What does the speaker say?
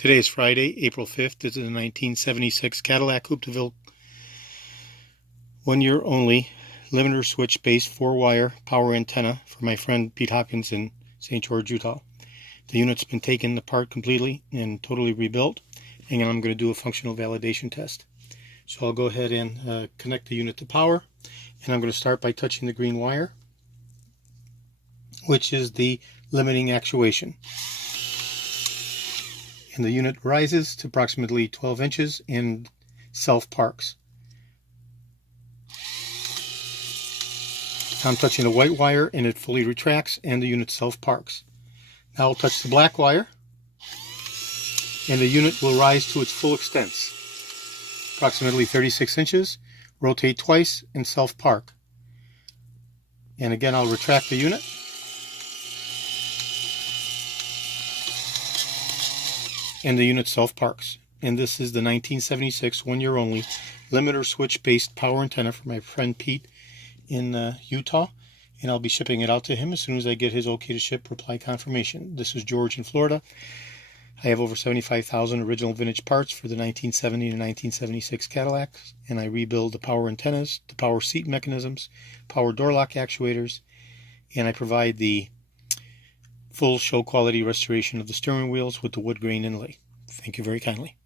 Today is Friday, April 5th. This is a 1976 Cadillac Coupe DeVille 1 year only limiter switch based 4-wire power antenna for my friend Pete Hopkins in St. George, Utah. The unit's been taken apart completely and totally rebuilt, and I'm going to do a functional validation test. So I'll go ahead and connect the unit to power, and I'm going to start by touching the green wire, which is the limiting actuation. And the unit rises to approximately 12 inches and self-parks. I'm touching the white wire and it fully retracts and the unit self-parks. Now I'll touch the black wire and the unit will rise to its full extent, approximately 36 inches, rotate twice and self-park. And again I'll retract the unit. And the unit self-parks. And this is the 1976 1 year only limiter switch based power antenna for my friend Pete in Utah, and I'll be shipping it out to him as soon as I get his okay to ship reply confirmation. This is George in Florida. I have over 75,000 original vintage parts for the 1970 to 1976 Cadillacs, and I rebuild the power antennas, the power seat mechanisms, power door lock actuators, and I provide the full show quality restoration of the steering wheels with the WoodGrain InLay. Thank you very kindly.